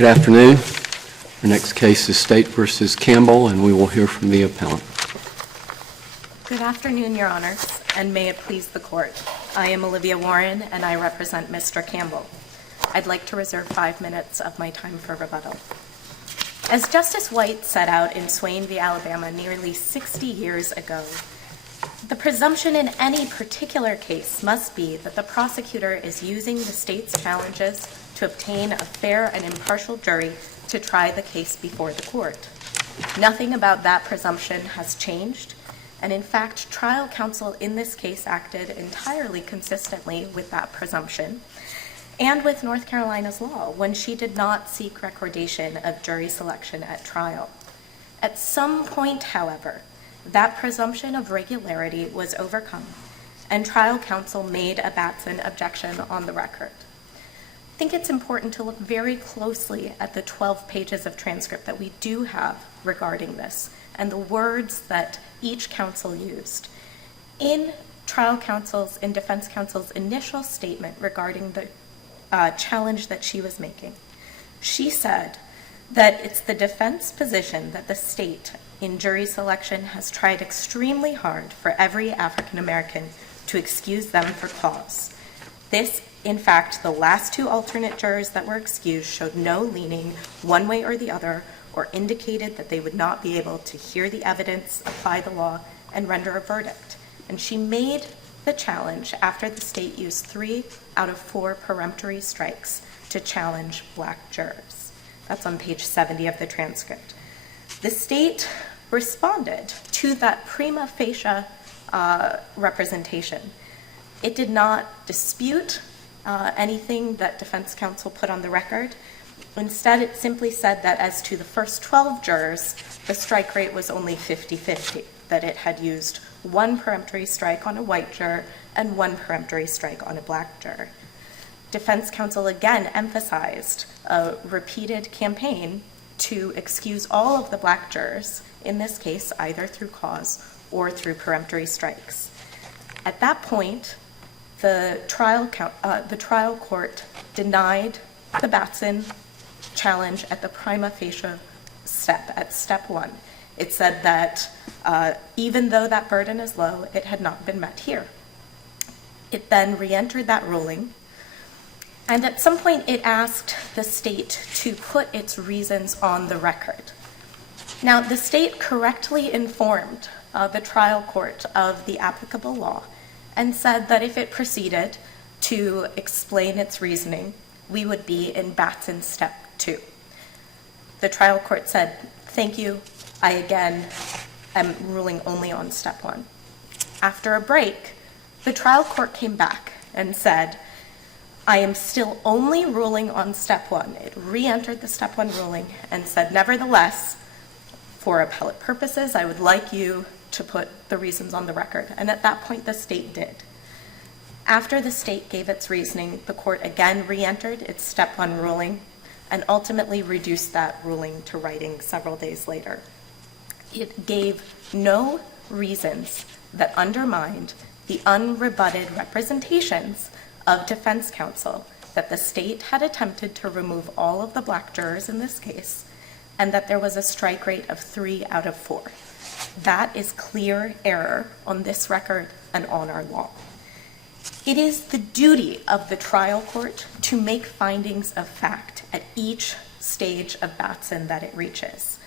Good afternoon. Our next case is State v. Campbell, and we will hear from the appellant. Good afternoon, Your Honors, and may it please the Court. I am Olivia Warren, and I represent Mr. Campbell. I'd like to reserve 5 minutes of my time for rebuttal. As Justice White set out in Swain v. Alabama nearly 60 years ago, the presumption in any particular case must be that the prosecutor is using the state's challenges to obtain a fair and impartial jury to try the case before the court. Nothing about that presumption has changed, and in fact, trial counsel in this case acted entirely consistently with that presumption and with North Carolina's law when she did not seek recordation of jury selection at trial. At some point, however, that presumption of regularity was overcome, and trial counsel made a Batson objection on the record. I think it's important to look very closely at the 12 pages of transcript that we do have regarding this and the words that each counsel used. In defense counsel's initial statement regarding the challenge that she was making, she said that it's the defense position that the state in jury selection has tried extremely hard for every African American to excuse them for cause. This, in fact, the last 2 alternate jurors that were excused showed no leaning one way or the other or indicated that they would not be able to hear the evidence, apply the law, and render a verdict. And she made the challenge after the state used 3 out of 4 peremptory strikes to challenge black jurors. That's on page 70 of the transcript. The state responded to that prima facie representation. It did not dispute anything that defense counsel put on the record. Instead, it simply said that as to the first 12 jurors, the strike rate was only 50-50, that it had used 1 peremptory strike on a white juror and 1 peremptory strike on a black juror. Defense counsel again emphasized a repeated campaign to excuse all of the black jurors, in this case either through cause or through peremptory strikes. At that point, the trial court denied the Batson challenge at the prima facie step, at step 1. It said that even though that burden is low, it had not been met here. It then re-entered that ruling, and at some point it asked the state to put its reasons on the record. Now, the state correctly informed the trial court of the applicable law and said that if it proceeded to explain its reasoning, we would be in Batson step 2. The trial court said, "Thank you, I again am ruling only on step 1. After a break, the trial court came back and said, "I am still only ruling on step 1. It re-entered the step 1 ruling and said, "Nevertheless, for appellate purposes, I would like you to put the reasons on the record." And at that point, the state did. After the state gave its reasoning, the court again re-entered its step 1 ruling and ultimately reduced that ruling to writing several days later. It gave no reasons that undermined the unrebutted representations of defense counsel that the state had attempted to remove all of the black jurors in this case and that there was a strike rate of 3 out of 4. That is clear error on this record and on our law. It is the duty of the trial court to make findings of fact at each stage of Batson that it reaches.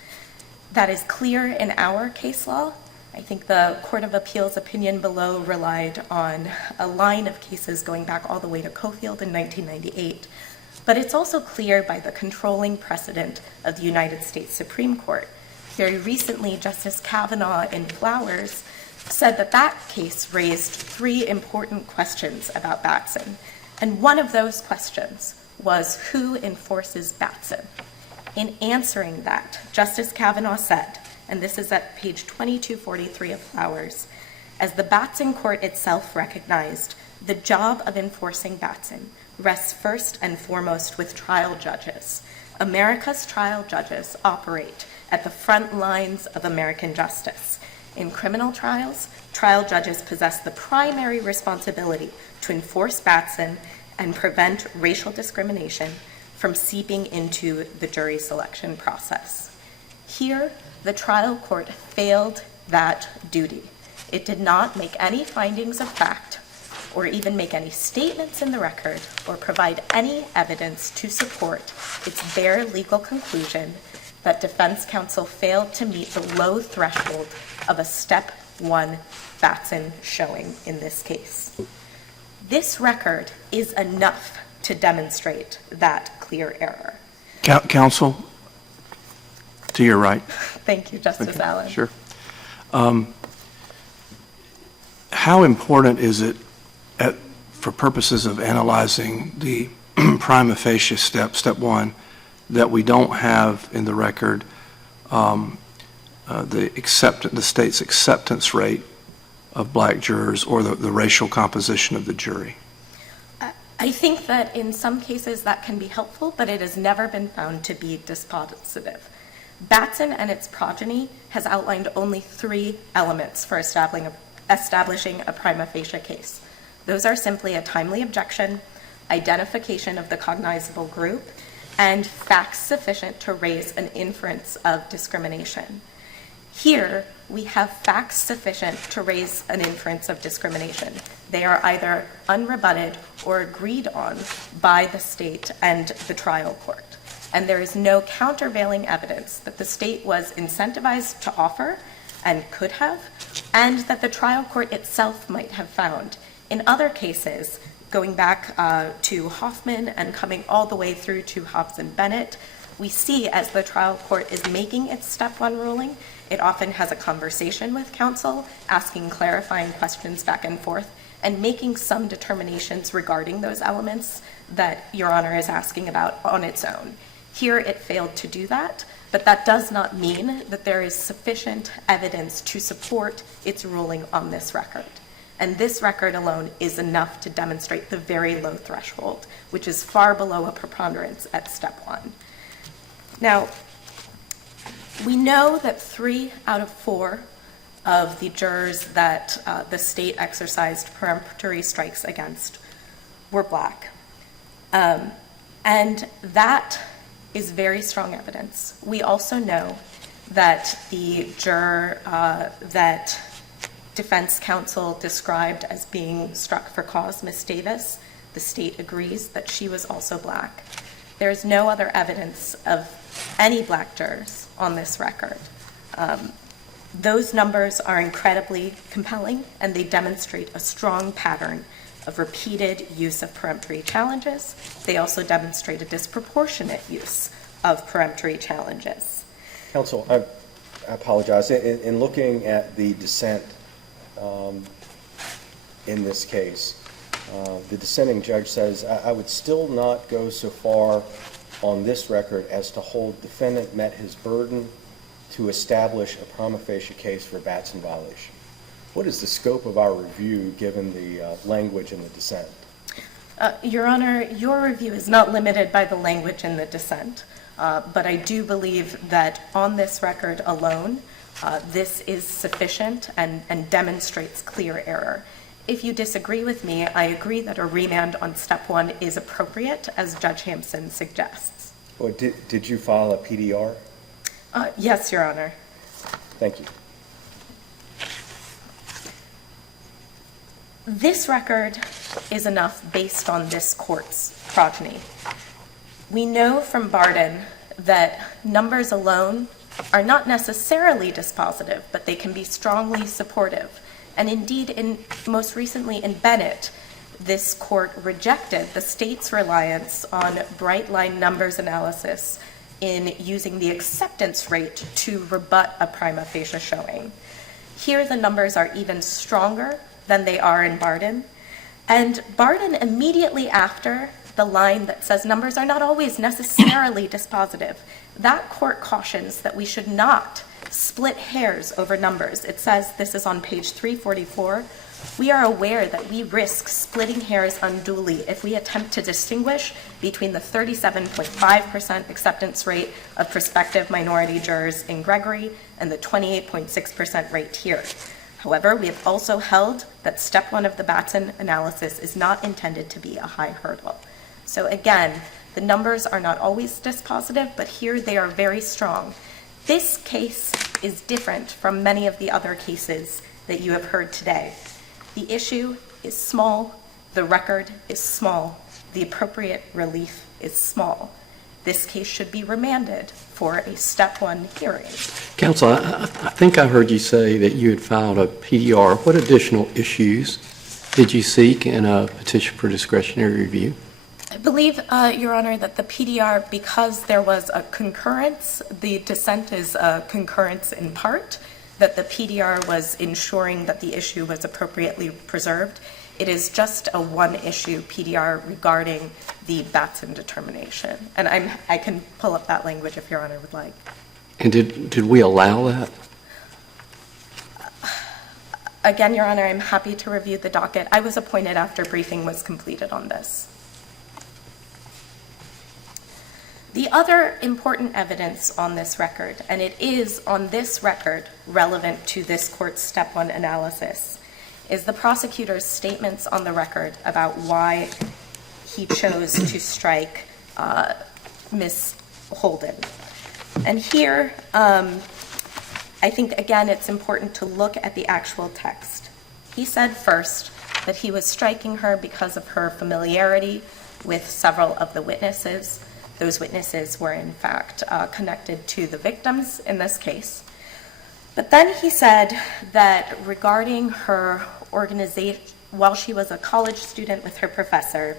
That is clear in our case law. I think the Court of Appeals opinion below relied on a line of cases going back all the way to Cofield in 1998. But it's also clear by the controlling precedent of the United States Supreme Court. Very recently, Justice Kavanaugh in Flowers said that that case raised 3 important questions about Batson. And one of those questions was who enforces Batson? In answering that, Justice Kavanaugh said, and this is at page 2243 of Flowers, as the Batson court itself recognized, the job of enforcing Batson rests first and foremost with trial judges. America's trial judges operate at the front lines of American justice. In criminal trials, trial judges possess the primary responsibility to enforce Batson and prevent racial discrimination from seeping into the jury selection process. Here, the trial court failed that duty. It did not make any findings of fact or even make any statements in the record or provide any evidence to support its bare legal conclusion that defense counsel failed to meet the low threshold of a Step 1 Batson showing in this case. This record is enough to demonstrate that clear error. Counsel, to your right. Thank you, Justice Allen. Sure. How important is it for purposes of analyzing the prima facie step 1, that we don't have in the record the state's acceptance rate of black jurors or the racial composition of the jury? I think that in some cases that can be helpful, but it has never been found to be dispositive. Batson and its progeny has outlined only 3 elements for establishing a prima facie case. Those are simply a timely objection, identification of the cognizable group, and facts sufficient to raise an inference of discrimination. Here, we have facts sufficient to raise an inference of discrimination. They are either unrebutted or agreed on by the state and the trial court. And there is no countervailing evidence that the state was incentivized to offer and could have, and that the trial court itself might have found. In other cases, going back to Hoffman and coming all the way through to Hobbs and Bennett, we see as the trial court is making its Step 1 ruling, it often has a conversation with counsel, asking clarifying questions back and forth, and making some determinations regarding those elements that Your Honor is asking about on its own. Here, it failed to do that, but that does not mean that there is sufficient evidence to support its ruling on this record. And this record alone is enough to demonstrate the very low threshold, which is far below a preponderance at Step 1. Now, we know that 3 out of 4 of the jurors that the state exercised peremptory strikes against were black. And that is very strong evidence. We also know that the juror that defense counsel described as being struck for cause, Ms. Davis, the state agrees that she was also black. There is no other evidence of any black jurors on this record. Those numbers are incredibly compelling, and they demonstrate a strong pattern of repeated use of peremptory challenges. They also demonstrate a disproportionate use of peremptory challenges. Counsel, I apologize. In looking at the dissent in this case, the dissenting judge says, I would still not go so far on this record as to hold defendant met his burden to establish a prima facie case for Batson violation. What is the scope of our review given the language in the dissent? Your Honor, your review is not limited by the language in the dissent, but I do believe that on this record alone, this is sufficient and demonstrates clear error. If you disagree with me, I agree that a remand on Step 1 is appropriate, as Judge Hampson suggests. Well, did you file a PDR? Yes, Your Honor. Thank you. This record is enough based on this court's progeny. We know from Barden that numbers alone are not necessarily dispositive, but they can be strongly supportive. And indeed, most recently in Bennett, this court rejected the state's reliance on bright line numbers analysis in using the acceptance rate to rebut a prima facie showing. Here, the numbers are even stronger than they are in Barden. And Barden, immediately after the line that says numbers are not always necessarily dispositive, that court cautions that we should not split hairs over numbers. It says, this is on page 344, we are aware that we risk splitting hairs unduly if we attempt to distinguish between the 37.5% acceptance rate of prospective minority jurors in Gregory and the 28.6% rate here. However, we have also held that Step 1 of the Batson analysis is not intended to be a high hurdle. So again, The numbers are not always dispositive, but here they are very strong. This case is different from many of the other cases that you have heard today. The issue is small, the record is small, the appropriate relief is small. This case should be remanded for a step one hearing. Counsel, I think I heard you say that you had filed a PDR. What additional issues did you seek in a petition for discretionary review? I believe, Your Honor, that the PDR, because there was a concurrence, the dissent is a concurrence in part, that the PDR was ensuring that the issue was appropriately preserved. It is just a one-issue PDR regarding the Batson determination. And I can pull up that language if Your Honor would like. And did we allow that? Again, Your Honor, I'm happy to review the docket. I was appointed after briefing was completed on this. The other important evidence on this record, and it is on this record relevant to this court's step one analysis, is the prosecutor's statements on the record about why he chose to strike Ms. Holden. And here, I think, again, it's important to look at the actual text. He said first that he was striking her because of her familiarity with several of the witnesses. Those witnesses were, in fact, connected to the victims in this case. But then he said that regarding her organization, while she was a college student with her professor,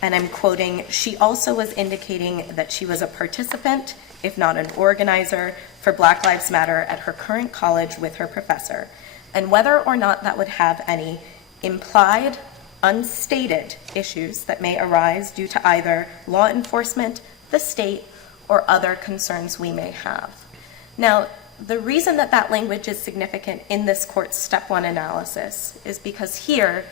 and I'm quoting, she also was indicating that she was a participant, if not an organizer, for Black Lives Matter at her current college with her professor, and whether or not that would have any implied, unstated issues that may arise due to either law enforcement, the state, or other concerns we may have. Now, the reason that that language is significant in this court's step one analysis is because here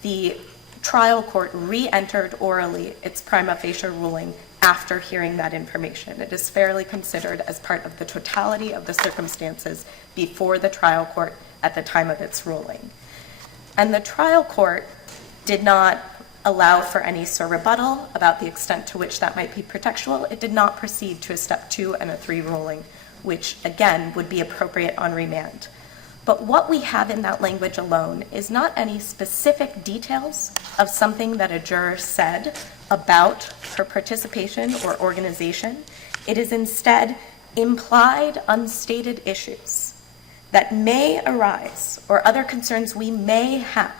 the trial court re-entered orally its prima facie ruling after hearing that information. It is fairly considered as part of the totality of the circumstances before the trial court at the time of its ruling. And the trial court did not allow for any rebuttal about the extent to which that might be pretextual. It did not proceed to a step 2 and a 3 ruling, which again would be appropriate on remand. But what we have in that language alone is not any specific details of something that a juror said about her participation or organization. It is instead implied, unstated issues that may arise or other concerns we may have.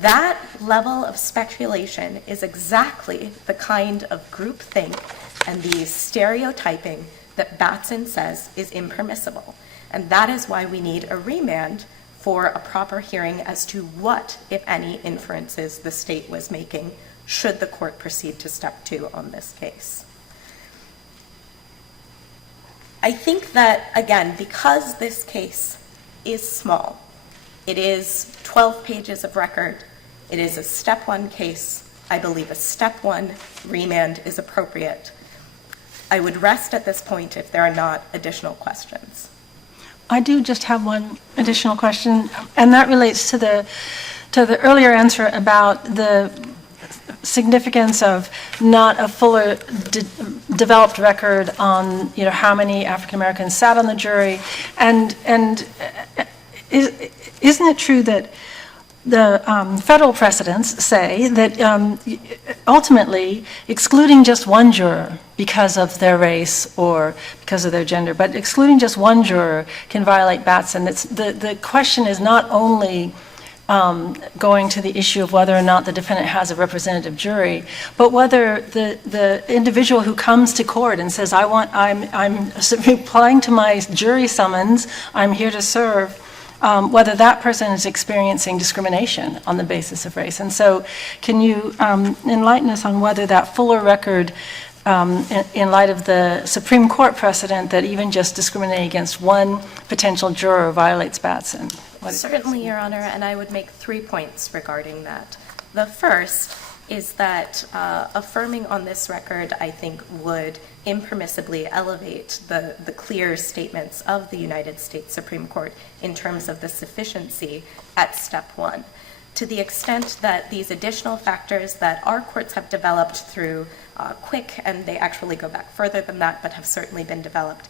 That level of speculation is exactly the kind of groupthink and the stereotyping that Batson says is impermissible. And that is why we need a remand for a proper hearing as to what, if any, inferences the state was making should the court proceed to step 2 on this case. I think that, again, because this case is small, it is 12 pages of record, it is a step 1 case, I believe a step 1 remand is appropriate. I would rest at this point if there are not additional questions. I do just have one additional question, and that relates to the earlier answer about the significance of not a fuller developed record on, how many African Americans sat on the jury, and isn't it true that the federal precedents say that ultimately excluding just one juror because of their race or because of their gender, but excluding just one juror can violate Batson? The question is not only going to the issue of whether or not the defendant has a representative jury, but whether the individual who comes to court and says, I'm replying to my jury summons, I'm here to serve, whether that person is experiencing discrimination on the basis of race. And so can you enlighten us on whether that fuller record, in light of the Supreme Court precedent that even just discriminating against one potential juror violates Batson? Certainly, Your Honor, and I would make 3 points regarding that. The first is that affirming on this record, I think, would impermissibly elevate the clear statements of the United States Supreme Court in terms of the sufficiency at step 1. To the extent that these additional factors that our courts have developed through quick, and they actually go back further than that, but have certainly been developed.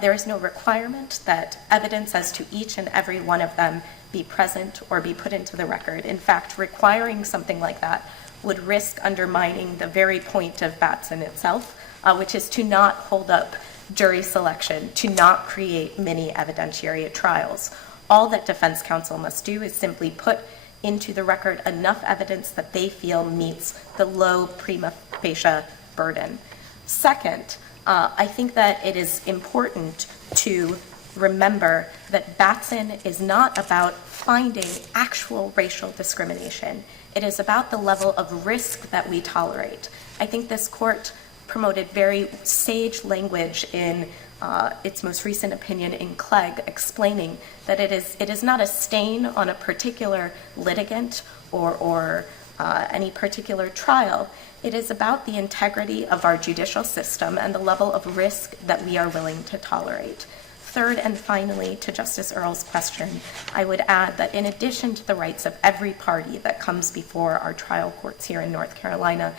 There is no requirement that evidence as to each and every one of them be present or be put into the record. In fact, requiring something like that would risk undermining the very point of Batson itself, which is to not hold up jury selection, to not create mini evidentiary trials. All that defense counsel must do is simply put into the record enough evidence that they feel meets the low prima facie burden. Second, I think that it is important to remember that Batson is not about finding actual racial discrimination. It is about the level of risk that we tolerate. I think this court promoted very sage language in its most recent opinion in Clegg, explaining that it is not a stain on a particular litigant or any particular trial. It is about the integrity of our judicial system and the level of risk that we are willing to tolerate. Third and finally, to Justice Earle's question, I would add that in addition to the rights of every party that comes before our trial courts here in North Carolina,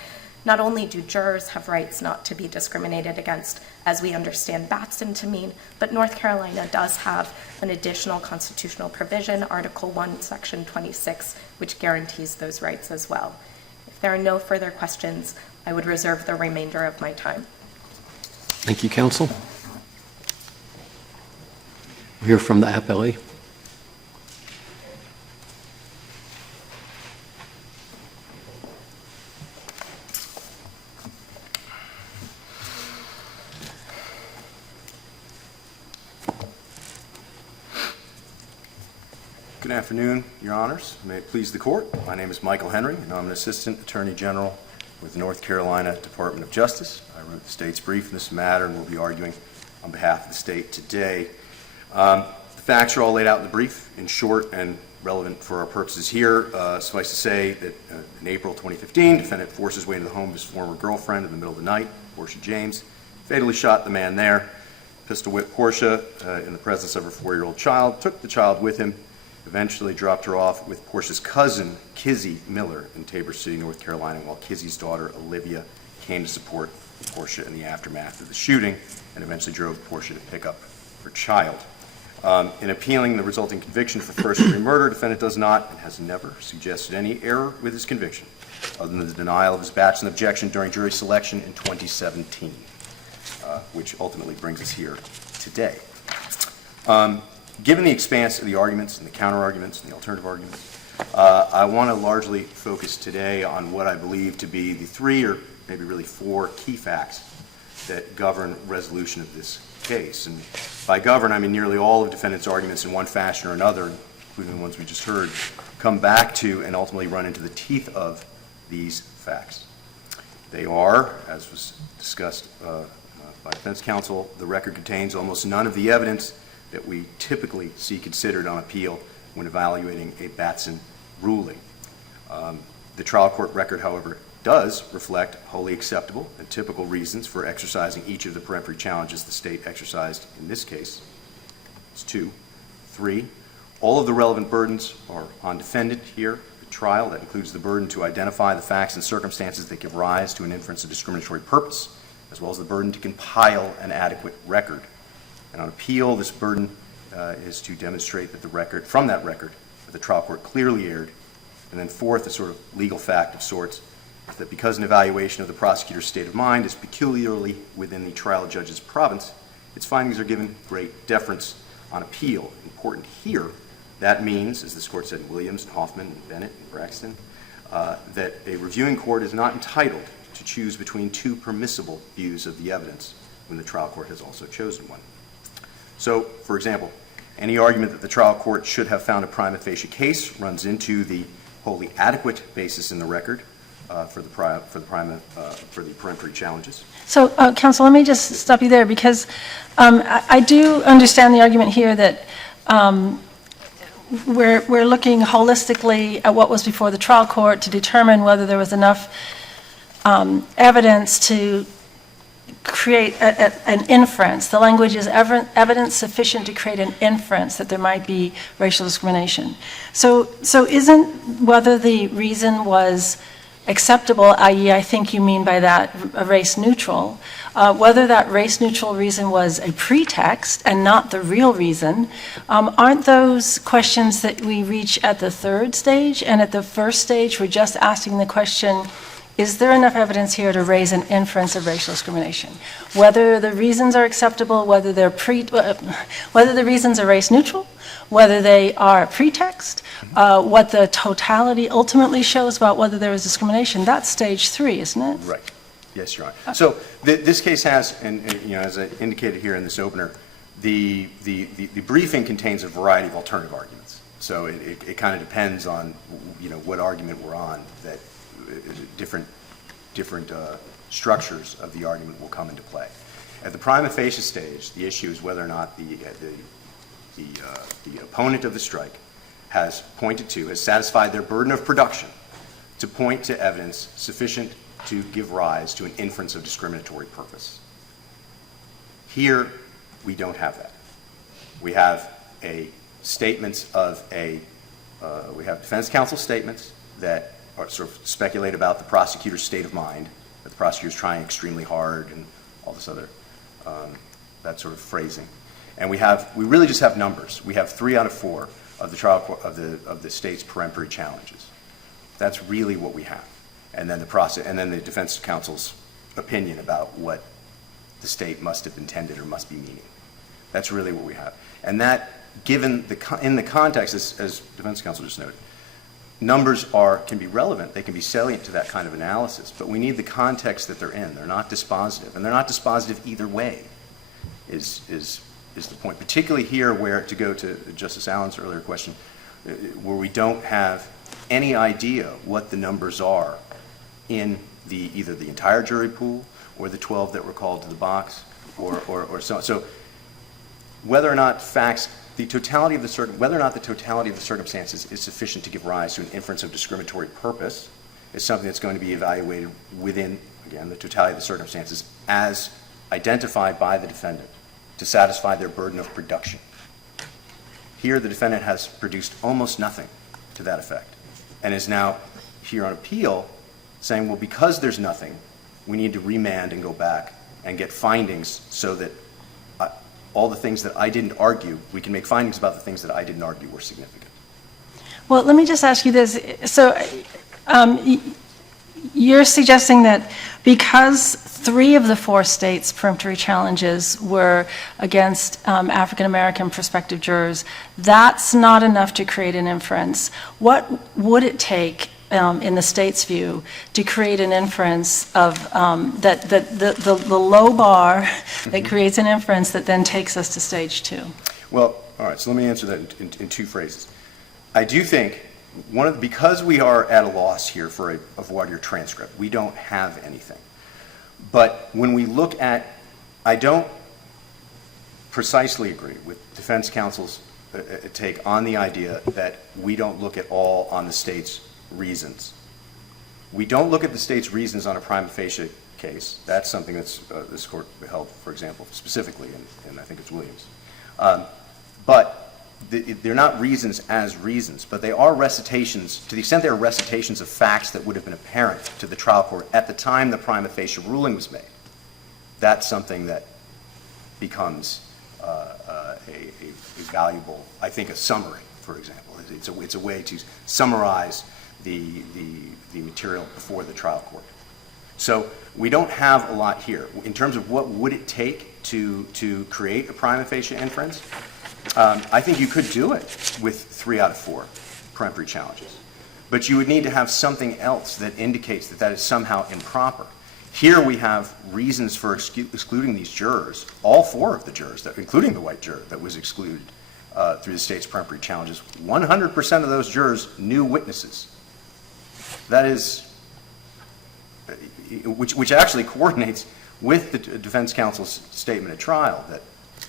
not only do jurors have rights not to be discriminated against, as we understand Batson to mean, but North Carolina does have an additional constitutional provision, Article 1, Section 26, which guarantees those rights as well. If there are no further questions, I would reserve the remainder of my time. Thank you, counsel. We'll hear from the appellee. Good afternoon, Your Honors. May it please the Court. My name is Michael Henry, and I'm an Assistant Attorney General with the North Carolina Department of Justice. I wrote the state's brief in this matter and will be arguing on behalf of the state today. The facts are all laid out in the brief, in short and relevant for our purposes here. Suffice to say that in April 2015, defendant forced his way into the home of his former girlfriend in the middle of the night, Portia James, fatally shot the man there, pistol whipped Portia in the presence of her 4-year-old child, took the child with him, eventually dropped her off with Portia's cousin, Kizzy Miller, in Tabor City, North Carolina, while Kizzy's daughter, Olivia, came to support Portia in the aftermath of the shooting and eventually drove Portia to pick up her child. In appealing the resulting conviction for first-degree murder, defendant does not and has never suggested any error with his conviction, other than the denial of his Batson objection during jury selection in 2017, which ultimately brings us here today. Given the expanse of the arguments and the counter-arguments and the alternative arguments, I want to largely focus today on what I believe to be the 3 or maybe really 4 key facts that govern resolution of this case. And by govern, I mean nearly all of defendant's arguments in one fashion or another, including the ones we just heard, come back to and ultimately run into the teeth of these facts. They are, as was discussed by defense counsel, the record contains almost none of the evidence that we typically see considered on appeal when evaluating a Batson ruling. The trial court record, however, does reflect wholly acceptable and typical reasons for exercising each of the peremptory challenges the state exercised in this case. It's 2. 3, all of the relevant burdens are on defendant here at trial. That includes the burden to identify the facts and circumstances that give rise to an inference of discriminatory purpose, as well as the burden to compile an adequate record. And on appeal, this burden is to demonstrate that the record, from that record, that the trial court clearly erred. And then 4th, a sort of legal fact of sorts, is that because an evaluation of the prosecutor's state of mind is peculiarly within the trial judge's province, its findings are given great deference on appeal. Important here, that means, as this court said in Williams, and Hoffman, and Bennett, and Braxton, that a reviewing court is not entitled to choose between 2 permissible views of the evidence when the trial court has also chosen one. So, for example, any argument that the trial court should have found a prima facie case runs into the wholly adequate basis in the record for the peremptory challenges. So, counsel, let me just stop you there, because I do understand the argument here that we're looking holistically at what was before the trial court to determine whether there was enough evidence to create an inference. The language is evidence sufficient to create an inference that there might be racial discrimination. So isn't whether the reason was acceptable, i.e., I think you mean by that race neutral, whether that race neutral reason was a pretext and not the real reason, aren't those questions that we reach at the third stage? And at the first stage, we're just asking the question, is there enough evidence here to raise an inference of racial discrimination? Whether the reasons are acceptable, whether the reasons are race neutral, whether they are a pretext, what the totality ultimately shows about whether there is discrimination, that's stage 3, isn't it? Right. Yes, Your Honor. So this case has, and as I indicated here in this opener, the briefing contains a variety of alternative arguments. So it kind of depends on, what argument we're on, that different structures of the argument will come into play. At the prima facie stage, the issue is whether or not the opponent of the strike has satisfied their burden of production to point to evidence sufficient to give rise to an inference of discriminatory purpose. Here, we don't have that. We have statements of we have defense counsel statements that are sort of speculate about the prosecutor's state of mind, that the prosecutor's trying extremely hard and all this other, that sort of phrasing. And we really just have numbers. We have 3 out of 4 of the trial court, of the state's peremptory challenges. That's really what we have. And then the defense counsel's opinion about what the state must have intended or must be meaning. That's really what we have. And that, given in the context, as defense counsel just noted, numbers can be relevant, they can be salient to that kind of analysis, but we need the context that they're in. They're not dispositive, and they're not dispositive either way, is the point. Particularly here where, to go to Justice Allen's earlier question, where we don't have any idea what the numbers are in either the entire jury pool or the 12 that were called to the box or so on. So whether or not the totality of the circumstances is sufficient to give rise to an inference of discriminatory purpose is something that's going to be evaluated within, again, the totality of the circumstances as identified by the defendant to satisfy their burden of production. Here, the defendant has produced almost nothing to that effect and is now here on appeal saying, well, because there's nothing, we need to remand and go back and get findings so that all the things that I didn't argue, we can make findings about the things that I didn't argue were significant. Well, let me just ask you this. So you're suggesting that because 3 of the 4 states' peremptory challenges were against African-American prospective jurors, that's not enough to create an inference. What would it take, in the state's view, to create an inference of the low bar that creates an inference that then takes us to stage 2? Well, all right, so let me answer that in 2 phrases. I do think, because we are at a loss here for a voir dire transcript, we don't have anything. But when we look at, I don't precisely agree with defense counsel's take on the idea that we don't look at all on the state's reasons. We don't look at the state's reasons on a prima facie case. That's something that's this court held, for example, specifically, and I think it's Williams. But they're not reasons as reasons, but they are recitations, to the extent they are recitations of facts that would have been apparent to the trial court at the time the prima facie ruling was made. That's something that becomes a valuable, I think, a summary, for example. It's a way to summarize the material before the trial court. So we don't have a lot here. In terms of what would it take to create a prima facie inference, I think you could do it with 3 out of 4 peremptory challenges. But you would need to have something else that indicates that is somehow improper. Here we have reasons for excluding these jurors, all 4 of the jurors, including the white juror that was excluded through the state's peremptory challenges. 100% of those jurors knew witnesses. That is, which actually coordinates with the defense counsel's statement at trial that,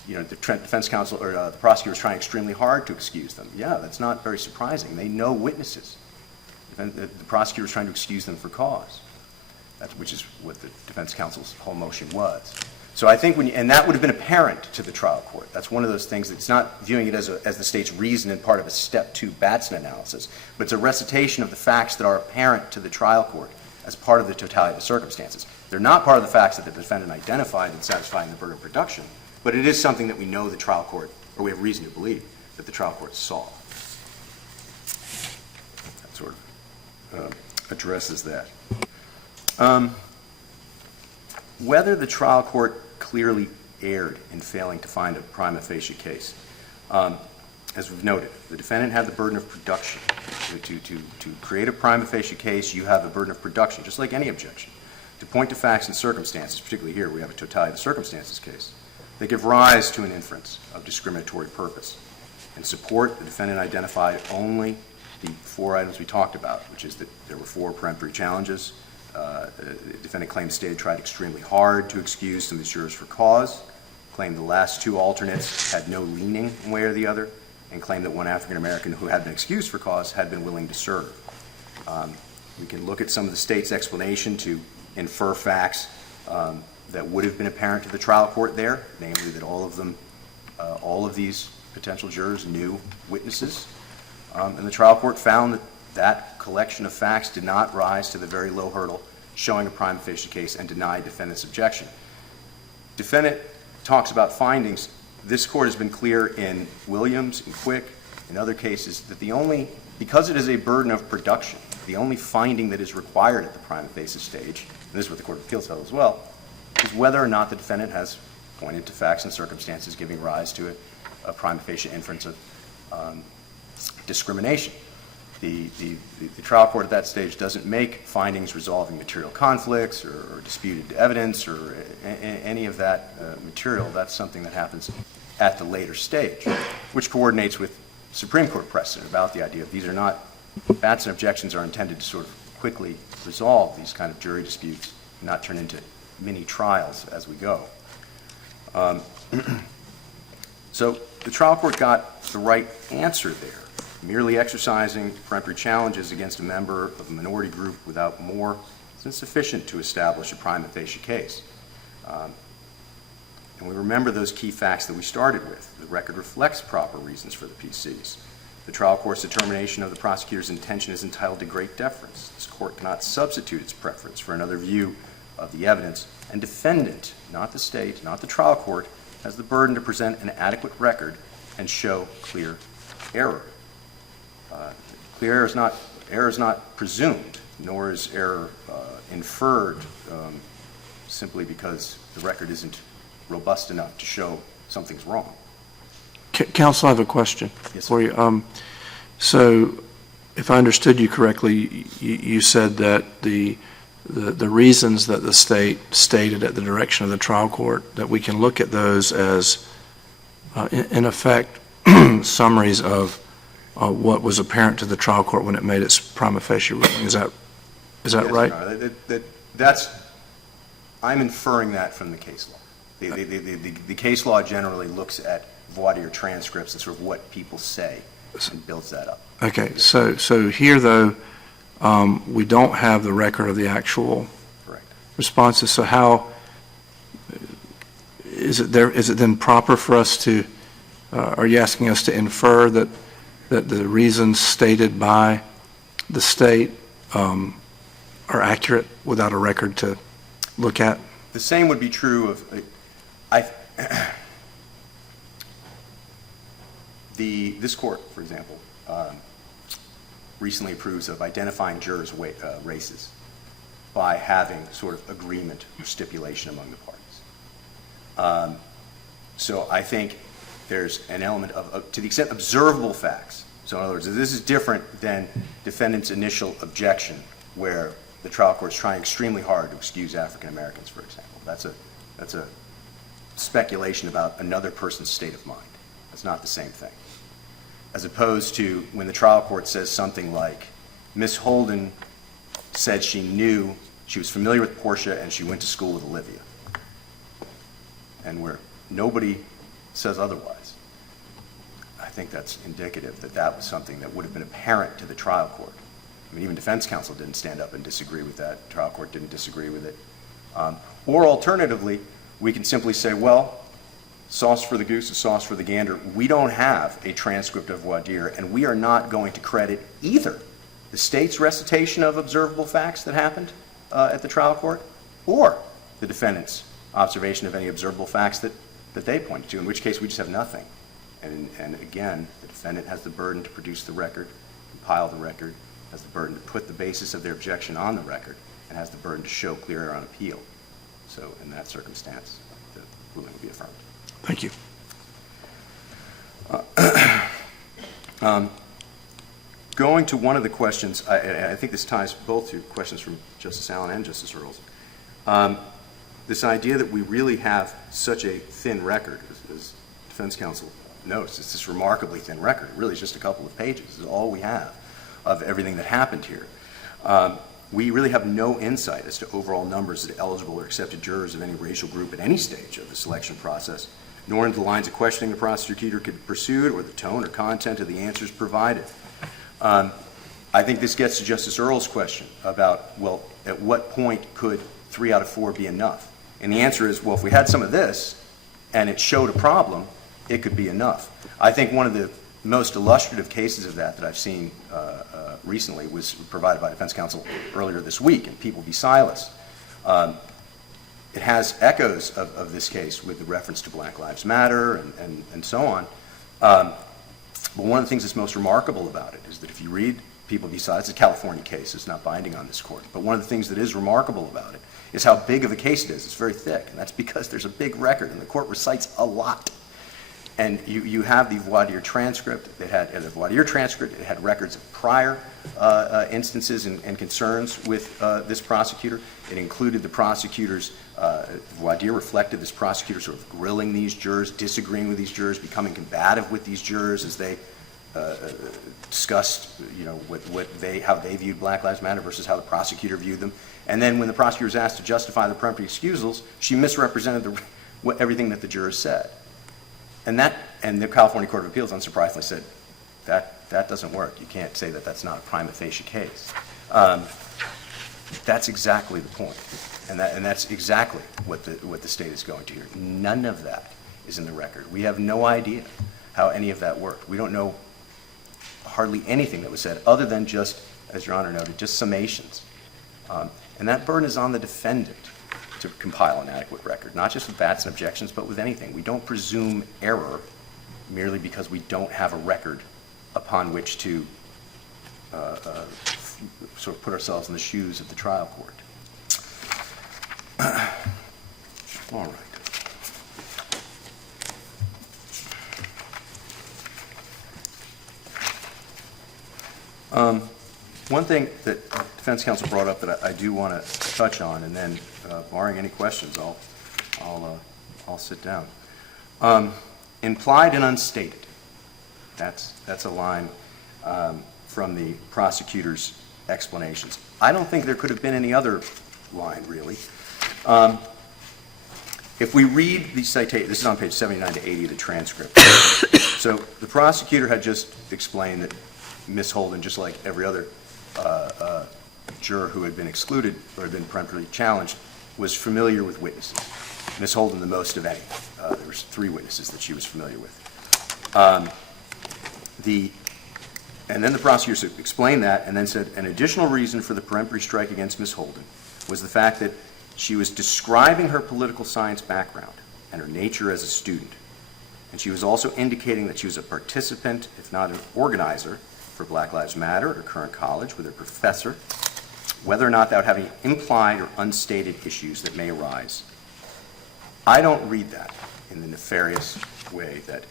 the defense counsel or the prosecutor is trying extremely hard to excuse them. Yeah, that's not very surprising. They know witnesses. The prosecutor is trying to excuse them for cause, which is what the defense counsel's whole motion was. So I think and that would have been apparent to the trial court. That's one of those things that's not viewing it as the state's reason and part of a step 2 Batson analysis, but it's a recitation of the facts that are apparent to the trial court as part of the totality of the circumstances. They're not part of the facts that the defendant identified in satisfying the burden of production, but it is something that we know the trial court, or we have reason to believe, that the trial court saw. That sort of addresses that. Whether the trial court clearly erred in failing to find a prima facie case, as we've noted, the defendant had the burden of production. To create a prima facie case, you have the burden of production, just like any objection. To point to facts and circumstances, particularly here we have a totality of the circumstances case, that give rise to an inference of discriminatory purpose. In support, the defendant identified only the 4 items we talked about, which is that there were 4 peremptory challenges. The defendant claimed the state had tried extremely hard to excuse some of the jurors for cause, claimed the last 2 alternates had no leaning one way or the other, and claimed that one African American who had been excused for cause had been willing to serve. We can look at some of the state's explanation to infer facts that would have been apparent to the trial court there, namely that all of these potential jurors knew witnesses. And the trial court found that that collection of facts did not rise to the very low hurdle showing a prima facie case and denied defendant's objection. Defendant talks about findings. This court has been clear in Williams, in Quick, in other cases, that because it is a burden of production, the only finding that is required at the prima facie stage, and this is what the Court of Appeals held as well, is whether or not the defendant has pointed to facts and circumstances giving rise to a prima facie inference of discrimination. The trial court at that stage doesn't make findings resolving material conflicts or disputed evidence or any of that material. That's something that happens at the later stage, which coordinates with Supreme Court precedent about the idea of these are not, bats and objections are intended to sort of quickly resolve these kind of jury disputes, not turn into mini trials as we go. So the trial court got the right answer there. Merely exercising peremptory challenges against a member of a minority group without more is insufficient to establish a prima facie case. And we remember those key facts that we started with. The record reflects proper reasons for the PCs. The trial court's determination of the prosecutor's intention is entitled to great deference. This court cannot substitute its preference for another view of the evidence, and defendant, not the state, not the trial court, has the burden to present an adequate record and show clear error. Clear error is not presumed, nor is error inferred simply because the record isn't robust enough to show something's wrong. Counsel, I have a question Yes, for you. So, if I understood you correctly, you said that the reasons that the state stated at the direction of the trial court, that we can look at those as, in effect, summaries of what was apparent to the trial court when it made its prima facie ruling. Is that Yes, right? I'm inferring that from the case law. The case law generally looks at voir dire transcripts and sort of what people say and builds that up. Okay, so here, though, we don't have the record of the actual Correct. responses. So how is it then proper for us to, are you asking us to infer that the reasons stated by the state are accurate without a record to look at? The same would be true of this court, for example, recently approves of identifying jurors' races by having sort of agreement or stipulation among the parties. So I think there's an element of, to the extent observable facts. So in other words, this is different than defendant's initial objection, where the trial court's trying extremely hard to excuse African Americans, for example. That's a speculation about another person's state of mind. That's not the same thing. As opposed to when the trial court says something like, Miss Holden said she knew, she was familiar with Portia and she went to school with Olivia. And where nobody says otherwise. I think that's indicative that that was something that would have been apparent to the trial court. I mean, even defense counsel didn't stand up and disagree with that. The trial court didn't disagree with it. Or alternatively, we can simply say, well, sauce for the goose is sauce for the gander. We don't have a transcript of voir dire, and we are not going to credit either the state's recitation of observable facts that happened at the trial court, or the defendant's observation of any observable facts that they pointed to, in which case we just have nothing. And again, the defendant has the burden to produce the record, compile the record, has the burden to put the basis of their objection on the record, and has the burden to show clear error on appeal. So in that circumstance, the ruling will be affirmed. Thank you. Going to one of the questions, I think this ties both to questions from Justice Allen and Justice Earls. This idea that we really have such a thin record, as defense counsel notes, it's this remarkably thin record. It really is just a couple of pages. This is all we have of everything that happened here. We really have no insight as to overall numbers of eligible or accepted jurors of any racial group at any stage of the selection process, nor into the lines of questioning the prosecutor could pursue, or the tone or content of the answers provided. I think this gets to Justice Earls' question about, well, at what point could 3 out of 4 be enough? And the answer is, well, if we had some of this and it showed a problem, it could be enough. I think one of the most illustrative cases of that I've seen recently was provided by defense counsel earlier this week in People v. Silas. It has echoes of this case with the reference to Black Lives Matter and so on. But one of the things that's most remarkable about it is that if you read People v. Silas, it's a California case, it's not binding on this court, but one of the things that is remarkable about it is how big of a case it is. It's very thick, and that's because there's a big record, and the court recites a lot. And you have the voir dire transcript. It had the voir dire transcript. It had records of prior instances and concerns with this prosecutor. It included the prosecutor's voir dire reflected this prosecutor sort of grilling these jurors, disagreeing with these jurors, becoming combative with these jurors as they discussed, how they viewed Black Lives Matter versus how the prosecutor viewed them. And then when the prosecutor was asked to justify the peremptory excusals, she misrepresented everything that the jurors said. And the California Court of Appeals, unsurprisingly, said that doesn't work. You can't say that that's not a prima facie case. That's exactly the point, and that's exactly what the state is going to hear. None of that is in the record. We have no idea how any of that worked. We don't know hardly anything that was said, other than just, as Your Honor noted, just summations. And that burden is on the defendant to compile an adequate record, not just with bats and objections, but with anything. We don't presume error merely because we don't have a record upon which to sort of put ourselves in the shoes of the trial court. All right. One thing that defense counsel brought up that I do want to touch on, and then barring any questions, I'll sit down. Implied and unstated. That's a line from the prosecutor's explanations. I don't think there could have been any other line, really. If we read the citation, this is on page 79 to 80 of the transcript. So the prosecutor had just explained that Ms. Holden, just like every other juror who had been excluded or had been peremptorily challenged, was familiar with witnesses. Ms. Holden, the most of any. There were 3 witnesses that she was familiar with. And then the prosecutor explained that and then said, an additional reason for the peremptory strike against Ms. Holden was the fact that she was describing her political science background and her nature as a student. And she was also indicating that she was a participant, if not an organizer, for Black Lives Matter at her current college with her professor, whether or not that would have any implied or unstated issues that may arise. I don't read that in the nefarious way that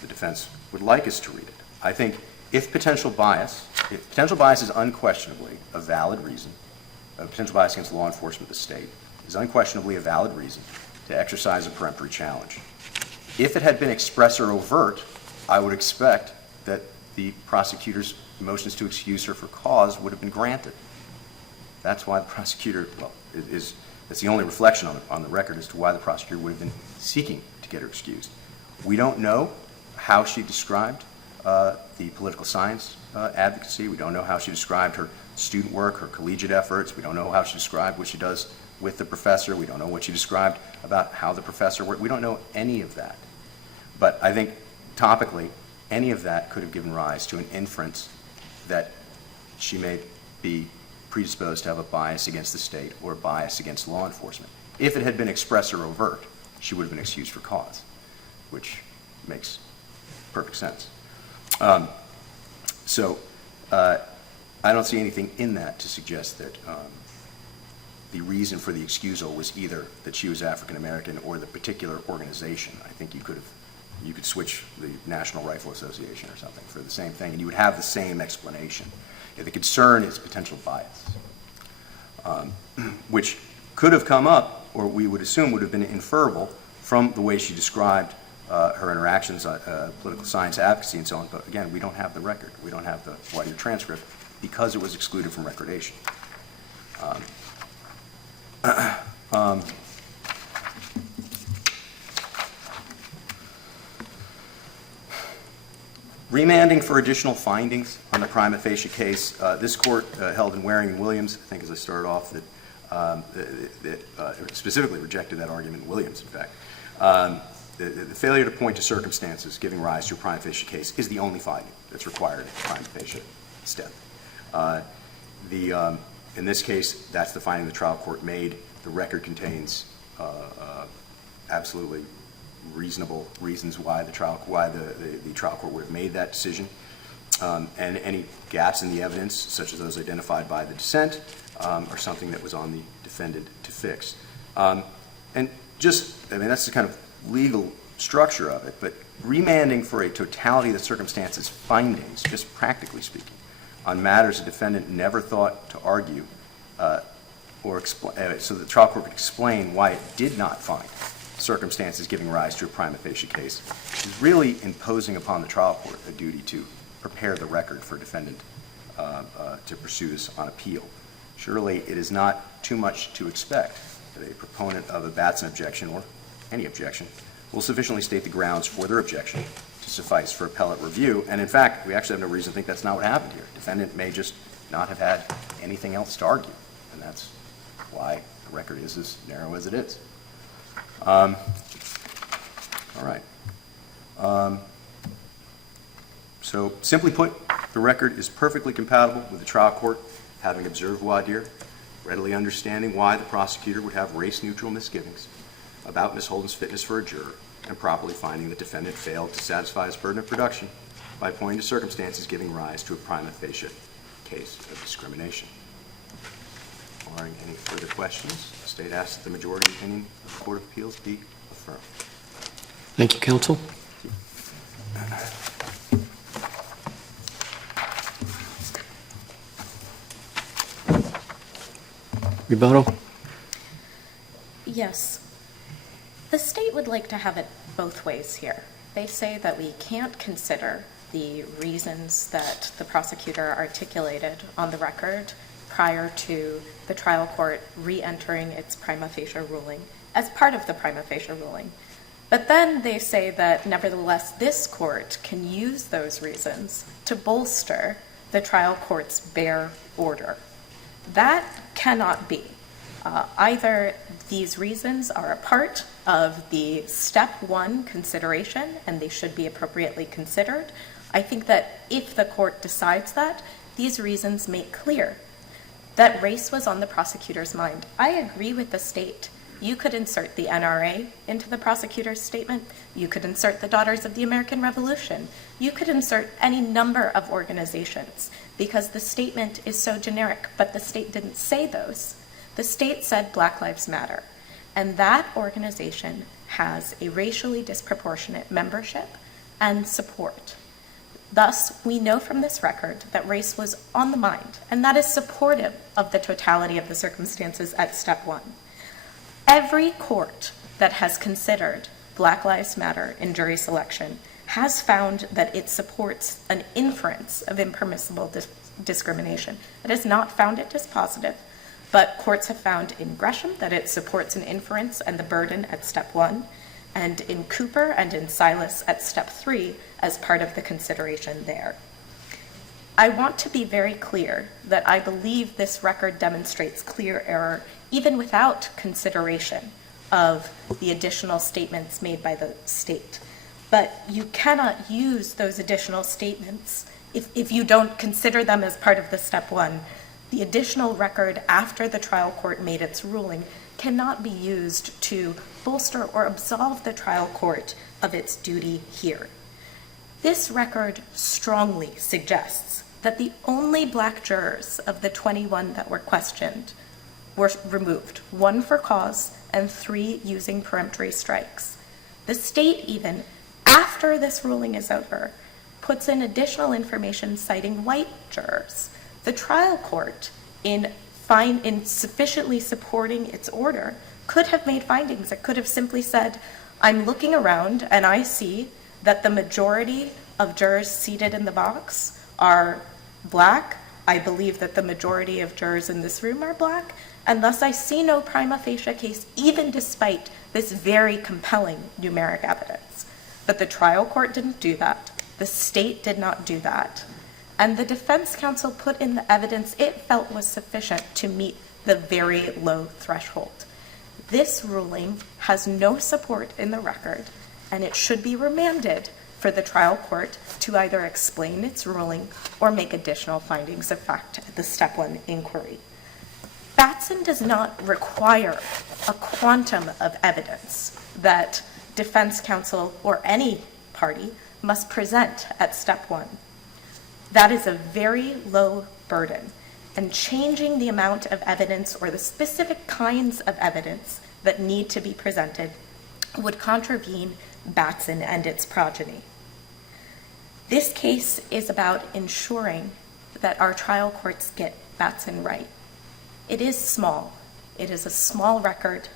the defense would like us to read it. I think if potential bias is unquestionably a valid reason, potential bias against law enforcement of the state is unquestionably a valid reason to exercise a peremptory challenge. If it had been express or overt, I would expect that the prosecutor's motions to excuse her for cause would have been granted. That's why the prosecutor, that's the only reflection on the record as to why the prosecutor would have been seeking to get her excused. We don't know how she described the political science advocacy. We don't know how she described her student work, her collegiate efforts. We don't know how she described what she does with the professor. We don't know what she described about how the professor worked. We don't know any of that. But I think topically, any of that could have given rise to an inference that she may be predisposed to have a bias against the state or a bias against law enforcement. If it had been express or overt, she would have been excused for cause, which makes perfect sense. So I don't see anything in that to suggest that the reason for the excusal was either that she was African American or the particular organization. I think you could switch the National Rifle Association or something for the same thing, and you would have the same explanation. The concern is potential bias, which could have come up, or we would assume would have been inferable from the way she described her interactions, political science advocacy and so on. But again, we don't have the record. We don't have the voir dire transcript because it was excluded from recordation. Remanding for additional findings on the prima facie case. This court held in Waring and Williams, I think as I started off, that specifically rejected that argument in Williams, in fact. The failure to point to circumstances giving rise to a prima facie case is the only finding that's required at the prima facie step. In this case, that's the finding the trial court made. The record contains absolutely reasonable reasons why the trial court would have made that decision, and any gaps in the evidence, such as those identified by the dissent, are something that was on the defendant to fix. And just, I mean, that's the kind of legal structure of it, but remanding for a totality of the circumstances findings, just practically speaking, on matters the defendant never thought to argue, so the trial court could explain why it did not find circumstances giving rise to a prima facie case, is really imposing upon the trial court a duty to prepare the record for a defendant to pursue this on appeal. Surely it is not too much to expect that a proponent of a Batson objection, or any objection, will sufficiently state the grounds for their objection to suffice for appellate review. And in fact, we actually have no reason to think that's not what happened here. Defendant may just not have had anything else to argue, and that's why the record is as narrow as it is. All right. So simply put, the record is perfectly compatible with the trial court having observed voir dire, readily understanding why the prosecutor would have race-neutral misgivings about Ms. Holden's fitness for a juror, and properly finding the defendant failed to satisfy his burden of production by pointing to circumstances giving rise to a prima facie case of discrimination. Barring any further questions, the state asks that the majority opinion of the Court of Appeals be affirmed. Thank you, counsel. Rebuttal? Yes. The state would like to have it both ways here. They say that we can't consider the reasons that the prosecutor articulated on the record prior to the trial court re-entering its prima facie ruling as part of the prima facie ruling. But then they say that nevertheless this court can use those reasons to bolster the trial court's bare order. That cannot be. Either these reasons are a part of the step one consideration and they should be appropriately considered. I think that if the court decides that, these reasons make clear that race was on the prosecutor's mind. I agree with the state. You could insert the NRA into the prosecutor's statement. You could insert the Daughters of the American Revolution. You could insert any number of organizations because the statement is so generic, but the state didn't say those. The state said Black Lives Matter, and that organization has a racially disproportionate membership and support. Thus, we know from this record that race was on the mind, and that is supportive of the totality of the circumstances at step one. Every court that has considered Black Lives Matter in jury selection has found that it supports an inference of impermissible discrimination. It has not found it dispositive, but courts have found in Gresham that it supports an inference and the burden at step one, and in Cooper and in Silas at step three as part of the consideration there. I want to be very clear that I believe this record demonstrates clear error even without consideration of the additional statements made by the state. But you cannot use those additional statements if you don't consider them as part of the step one. the additional record after the trial court made its ruling cannot be used to bolster or absolve the trial court of its duty here. This record strongly suggests that the only black jurors of the 21 that were questioned were removed, 1 for cause and 3 using peremptory strikes. The state even, after this ruling is over, puts in additional information citing white jurors. The trial court, in sufficiently supporting its order, could have made findings. It could have simply said, I'm looking around and I see that the majority of jurors seated in the box are black. I believe that the majority of jurors in this room are black, and thus I see no prima facie case, even despite this very compelling numeric evidence. But the trial court didn't do that. The state did not do that. And the defense counsel put in the evidence it felt was sufficient to meet the very low threshold. This ruling has no support in the record, and it should be remanded for the trial court to either explain its ruling or make additional findings of fact at the step 1 inquiry. Batson does not require a quantum of evidence that defense counsel or any party must present at step 1. That is a very low burden, and changing the amount of evidence or the specific kinds of evidence that need to be presented would contravene Batson and its progeny. This case is about ensuring that our trial courts get Batson right. It is small. It is a small record,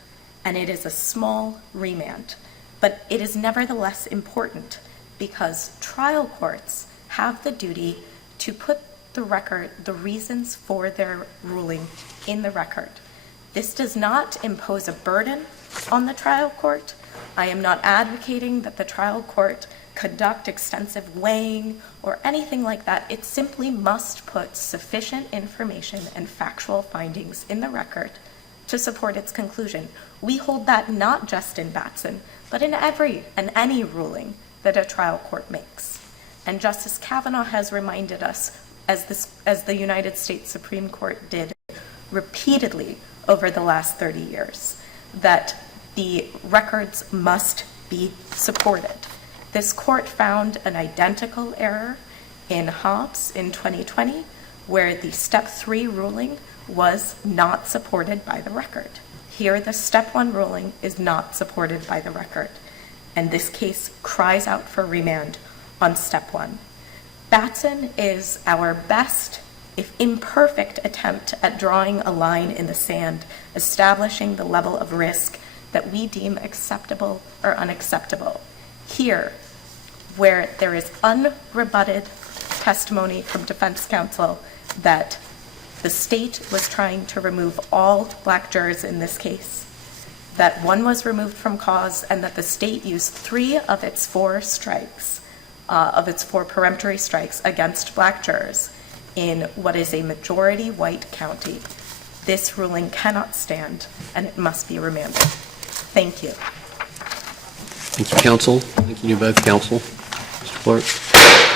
and it is a small remand, but it is nevertheless important because trial courts have the duty to put the reasons for their ruling in the record. This does not impose a burden on the trial court. I am not advocating that the trial court conduct extensive weighing or anything like that. It simply must put sufficient information and factual findings in the record to support its conclusion. We hold that not just in Batson, but in every and any ruling that a trial court makes. And Justice Kavanaugh has reminded us, as the United States Supreme Court did repeatedly over the last 30 years, that the records must be supported. This court found an identical error in Hobbs in 2020, where the Step 3 ruling was not supported by the record. Here, the Step 1 ruling is not supported by the record, and this case cries out for remand on Step 1. Batson is our best, if imperfect, attempt at drawing a line in the sand, establishing the level of risk that we deem acceptable or unacceptable. Here, where there is unrebutted testimony from defense counsel that the state was trying to remove all black jurors in this case, that 1 was removed from cause, and that the state used 3 of its 4 strikes, of its 4 peremptory strikes against black jurors in what is a majority white county. This ruling cannot stand, and it must be remanded. Thank you. Thank you, counsel. Thank you to both counsel. Mr. Clerk.